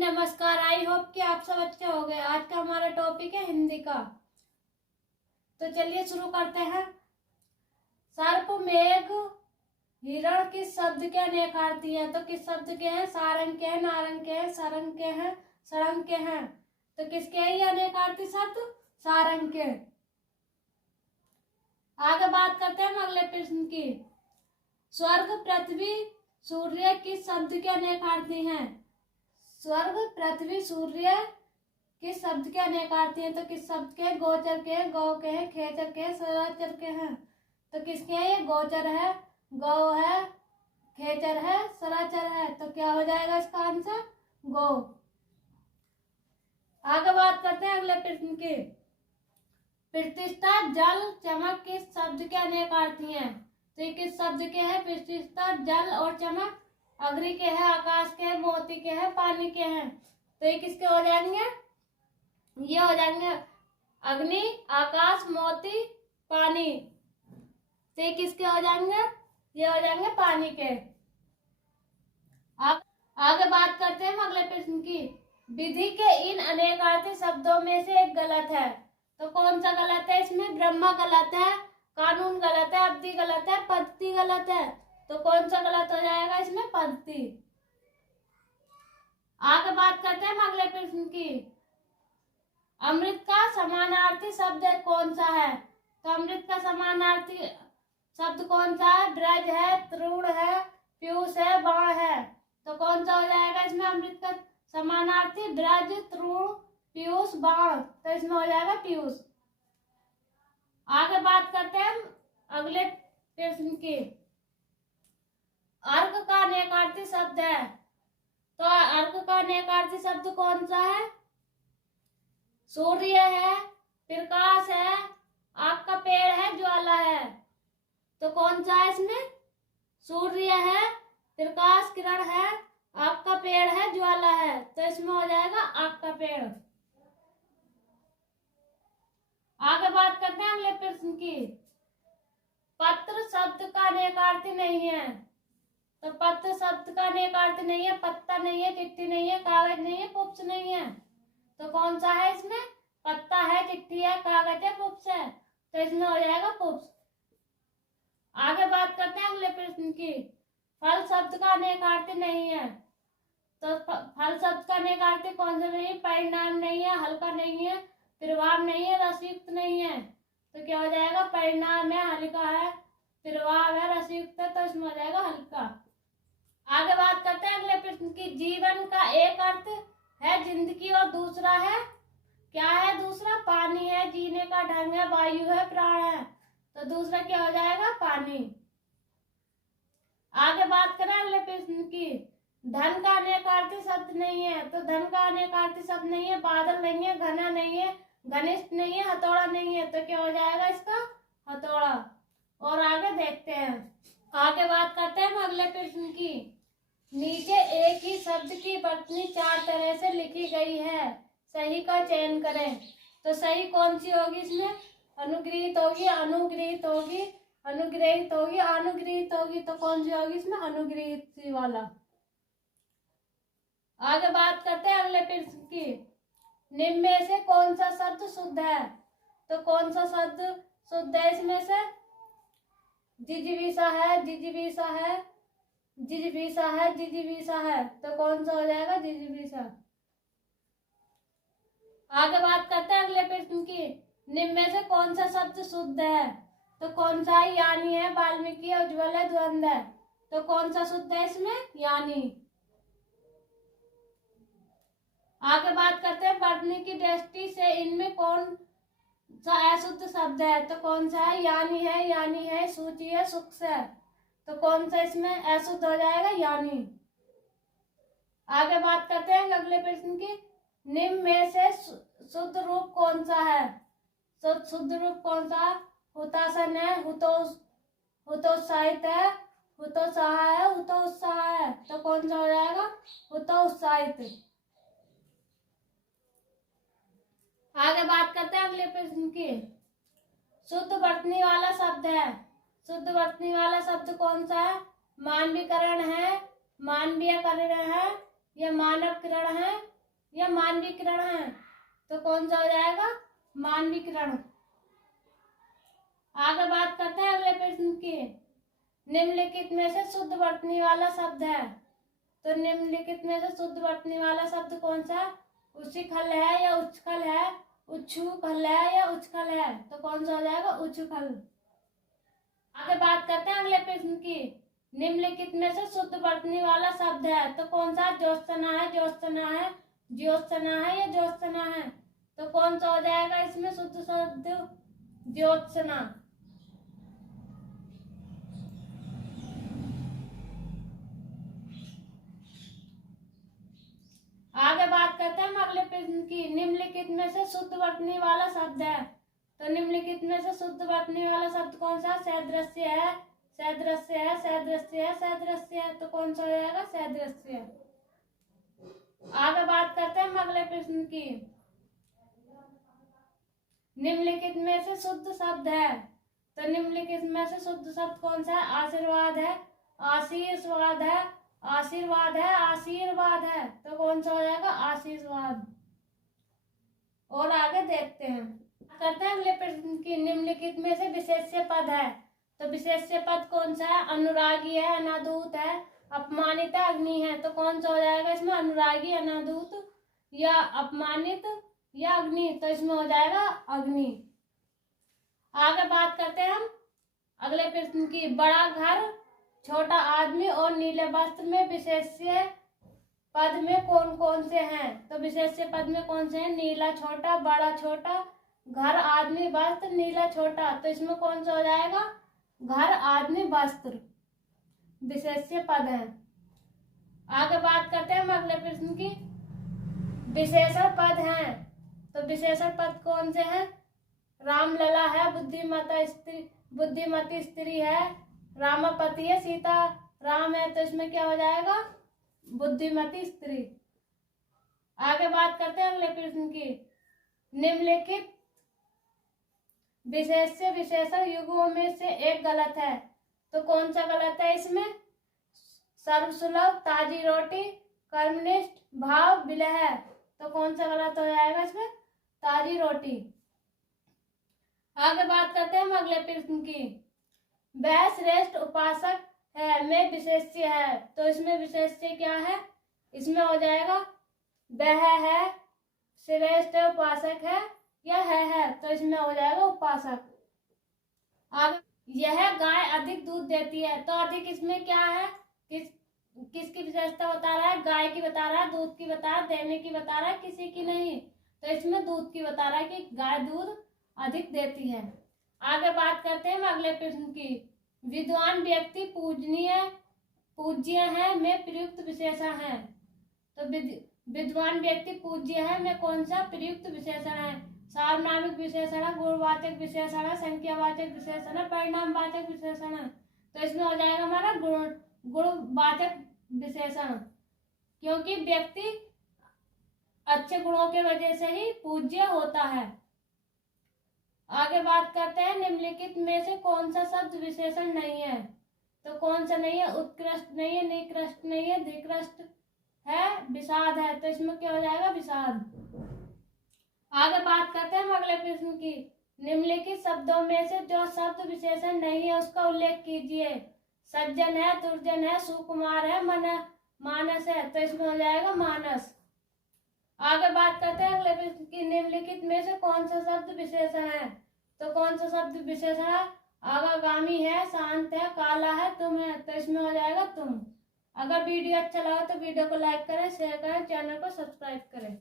नमस्कार। I hope कि आप सब अच्छे हो गए। आज का हमारा टॉपिक है हिंदी का। तो चलिए शुरू करते हैं। सर्प, मेघ, हिरण किस शब्द के अनेक अर्थी हैं? तो किस शब्द के हैं? सारंग के हैं, नारंग के हैं, सरंग के हैं, सरंग के हैं। तो किसके हैं ये अनेक अर्थी शब्द? सारंग के। आगे बात करते हैं हम अगले प्रश्न की। स्वर्ग, पृथ्वी, सूर्य किस शब्द के अनेक अर्थी हैं? स्वर्ग, पृथ्वी, सूर्य किस शब्द के अनेक अर्थी हैं? तो किस शब्द के? गोचर के, गौ के हैं, खेचर के, सराचर के हैं। तो किसके हैं ये? गोचर है, गौ है, खेचर है, सराचर है। तो क्या हो जाएगा इसका आंसर? गौ। आगे बात करते हैं अगले प्रश्न की। प्रतिष्ठा, जल, चमक किस शब्द के अनेक अर्थी हैं? तो ये किस शब्द के हैं? प्रतिष्ठा, जल और चमक। अग्नि के हैं, आकाश के हैं, मोती के हैं, पानी के हैं। तो ये किसके हो जाएंगे? ये हो जाएंगे अग्नि, आकाश, मोती, पानी। तो ये किसके हो जाएंगे? ये हो जाएंगे पानी के। आगे बात करते हैं हम अगले प्रश्न की। विधि के इन अनेकार्थी शब्दों में से एक गलत है। तो कौन सा गलत है इसमें? ब्रह्मा गलत है, कानून गलत है, अवधि गलत है, पद्धति गलत है। तो कौन सा गलत हो जाएगा इसमें? पद्धति। आगे बात करते हैं हम अगले प्रश्न की। अमृत का समानार्थी शब्द कौन सा है? तो अमृत का समानार्थी शब्द कौन सा है? ब्रज है, तृण है, पीयूष है, बाण है। तो कौन सा हो जाएगा इसमें अमृत का समानार्थी? ब्रज, तृण, पीयूष, बाण। तो इसमें हो जाएगा पीयूष। आगे बात करते हैं हम अगले प्रश्न की। अर्क का अनेकार्थी शब्द है। तो अर्क का अनेकार्थी शब्द कौन सा है? सूर्य है, प्रकाश है, आग का पेड़ है, ज्वाला है। तो कौन सा है इसमें? सूर्य है, प्रकाश किरण है, आग का पेड़ है, ज्वाला है। तो इसमें हो जाएगा आग का पेड़। आगे बात करते हैं अगले प्रश्न की। पत्र शब्द का अनेकार्थी नहीं है। तो पत्र शब्द का अनेकार्थी नहीं है। पत्ता नहीं है, चिट्ठी नहीं है, कागज नहीं है, पुष्प नहीं है। तो कौन सा है इसमें? पत्ता है, चिट्ठी है, कागज है, पुष्प है। तो इसमें हो जाएगा पुष्प। आगे बात करते हैं अगले प्रश्न की। फल शब्द का अनेकार्थी नहीं है। तो फल शब्द का अनेकार्थी कौन सा नहीं है? परिणाम नहीं है, हल्का नहीं है, प्रभाव नहीं है, रसयुक्त नहीं है। तो क्या हो जाएगा? परिणाम है, हल्का है, प्रभाव है, रसयुक्त है। तो इसमें हो जाएगा हल्का। आगे बात करते हैं अगले प्रश्न की। जीवन का एक अर्थ है जिंदगी और दूसरा है क्या है? दूसरा पानी है, जीने का ढंग है, वायु है, प्राण है। तो दूसरा क्या हो जाएगा? पानी। आगे बात करें अगले प्रश्न की। धन का अनेकार्थी शब्द नहीं है। तो धन का अनेकार्थी शब्द नहीं है। बादल नहीं है, घना नहीं है, घनिष्ठ नहीं है, हथौड़ा नहीं है। तो क्या हो जाएगा इसका? हथौड़ा। और आगे देखते हैं। आगे बात करते हैं हम अगले प्रश्न की। नीचे एक ही शब्द की वर्तनी 4 तरह से लिखी गई है, सही का चयन करें। तो सही कौन सी होगी इसमें? अनुग्रहित होगी, अनुग्रहित होगी, अनुग्रहित होगी, अनुग्रहित होगी। तो कौन सी होगी इसमें? अनुग्रहित वाला। आगे बात करते हैं अगले प्रश्न की। निम्न में से कौन सा शब्द शुद्ध है? तो कौन सा शब्द शुद्ध है इसमें से? जिजीविषा है, जिजीविषा है, जिजीविषा है, जिजीविषा है। तो कौन सा हो जाएगा? जिजीविषा। आगे बात करते हैं अगले प्रश्न की। निम्न में से कौन सा शब्द शुद्ध है? तो कौन सा है? यानी है, वाल्मीकि है, उज्ज्वल है, द्वंद्व है। तो कौन सा शुद्ध है इसमें? यानी। आगे बात करते हैं वर्तनी की दृष्टि से इनमें कौन सा अशुद्ध शब्द है? तो कौन सा है? यानी है, यानी है, सूची है, सुक्ष है। तो कौन सा इसमें अशुद्ध हो जाएगा? यानी। आगे बात करते हैं अगले प्रश्न की। निम्न में से शुद्ध रूप कौन सा है? तो शुद्ध रूप कौन सा? हुतासन है, हुतोत्साहित है, हुतोत्साह है, हुतोत्साह है। तो कौन सा हो जाएगा? हुतोत्साहित। आगे बात करते हैं अगले प्रश्न की। शुद्ध वर्तनी वाला शब्द है। शुद्ध वर्तनी वाला शब्द कौन सा है? मानवीकरण है, मानवीयकरण है, या मानवकरण है, या मानवीकरण है? तो कौन सा हो जाएगा? मानवीकरण। आगे बात करते हैं अगले प्रश्न की। निम्नलिखित में से शुद्ध वर्तनी वाला शब्द है। तो निम्नलिखित में से शुद्ध वर्तनी वाला शब्द कौन सा? उच्छृंखल है या उच्छृंखल है, उच्छृंखल है या उच्छृंखल है? तो कौन सा हो जाएगा? उच्छृंखल। आगे बात करते हैं अगले प्रश्न की। निम्नलिखित में से शुद्ध वर्तनी वाला शब्द है। तो कौन सा? ज्योत्सना है, ज्योत्सना है, ज्योत्सना है या ज्योत्सना है? तो कौन सा हो जाएगा इसमें शुद्ध शब्द? ज्योत्सना। आगे बात करते हैं हम अगले प्रश्न की। निम्नलिखित में से शुद्ध वर्तनी वाला शब्द है। तो निम्नलिखित में से शुद्ध वर्तनी वाला शब्द कौन सा? सदृश्य है, सदृश्य है, सदृश्य है, सदृश्य है। तो कौन सा हो जाएगा? सदृश्य। आगे बात करते हैं हम अगले प्रश्न की। निम्नलिखित में से शुद्ध शब्द है। तो निम्नलिखित में से शुद्ध शब्द कौन सा है? आशीर्वाद है, आशीर्वाद है, आशीर्वाद है, आशीर्वाद है। तो कौन सा हो जाएगा? आशीर्वाद। और आगे देखते हैं, करते हैं अगले प्रश्न की। निम्नलिखित में से विशेष्य पद है। तो विशेष्य पद कौन सा है? अनुरागी है, अनादूत है, अपमानित है, अग्नि है। तो कौन सा हो जाएगा इसमें? अनुरागी, अनादूत या अपमानित या अग्नि। तो इसमें हो जाएगा अग्नि। आगे बात करते हैं हम अगले प्रश्न की। बड़ा घर, छोटा आदमी और नीले वस्त्र में विशेष्य पद में कौन कौन से हैं? तो विशेष्य पद में कौन से हैं? नीला छोटा, बड़ा छोटा, घर, आदमी, वस्त्र, नीला छोटा। तो इसमें कौन सा हो जाएगा? घर, आदमी, वस्त्र विशेष्य पद है। आगे बात करते हैं हम अगले प्रश्न की। विशेषण पद हैं। तो विशेषण पद कौन से हैं? रामलला है, बुद्धिमती स्त्री है, रामापति है, सीता राम है। तो इसमें क्या हो जाएगा? बुद्धिमती स्त्री। आगे बात करते हैं अगले प्रश्न की। निम्नलिखित विशेष्य विशेषण युगों में से एक गलत है। तो कौन सा गलत है इसमें? सर्वसुलभ, ताजी रोटी, कर्मनिष्ठ, भाव, विलय। तो कौन सा गलत हो जाएगा इसमें? ताजी रोटी। आगे बात करते हैं हम अगले प्रश्न की। वह श्रेष्ठ उपासक है में विशेष्य है। तो इसमें विशेष्य क्या है? इसमें हो जाएगा वह है, श्रेष्ठ उपासक है या है। तो इसमें हो जाएगा उपासक। आगे यह गाय अधिक दूध देती है। तो अधिक इसमें क्या है? किसकी विशेषता बता रहा है? गाय की बता रहा है, दूध की बता रहा है, देने की बता रहा है, किसी की नहीं। तो इसमें दूध की बता रहा है कि गाय दूध अधिक देती है। आगे बात करते हैं हम अगले प्रश्न की। विद्वान व्यक्ति पूज्य है में प्रयुक्त विशेषण है। तो विद्वान व्यक्ति पूज्य है में कौन सा प्रयुक्त विशेषण है? सार्वनामिक विशेषण है, गुणवाचक विशेषण है, संख्यावाचक विशेषण है, परिणामवाचक विशेषण है। तो इसमें हो जाएगा हमारा गुणवाचक विशेषण, क्योंकि व्यक्ति अच्छे गुणों के वजह से ही पूज्य होता है। आगे बात करते हैं निम्नलिखित में से कौन सा शब्द विशेषण नहीं है। तो कौन सा नहीं है? उत्कृष्ट नहीं है, निकृष्ट नहीं है, धिकृष्ट है, विषाद है। तो इसमें क्या हो जाएगा? विषाद। आगे बात करते हैं हम अगले प्रश्न की। निम्नलिखित शब्दों में से जो शब्द विशेषण नहीं है उसका उल्लेख कीजिए। सज्जन है, दुर्जन है, सुकुमार है, मानस है। तो इसमें हो जाएगा मानस। आगे बात करते हैं अगले प्रश्न की। निम्नलिखित में से कौन सा शब्द विशेषण है? तो कौन सा शब्द विशेषण है? आगामी है, शांत है, काला है, तुम है। तो इसमें हो जाएगा तुम। अगर वीडियो अच्छा लगा तो वीडियो को लाइक करें, शेयर करें, चैनल को सब्सक्राइब करें।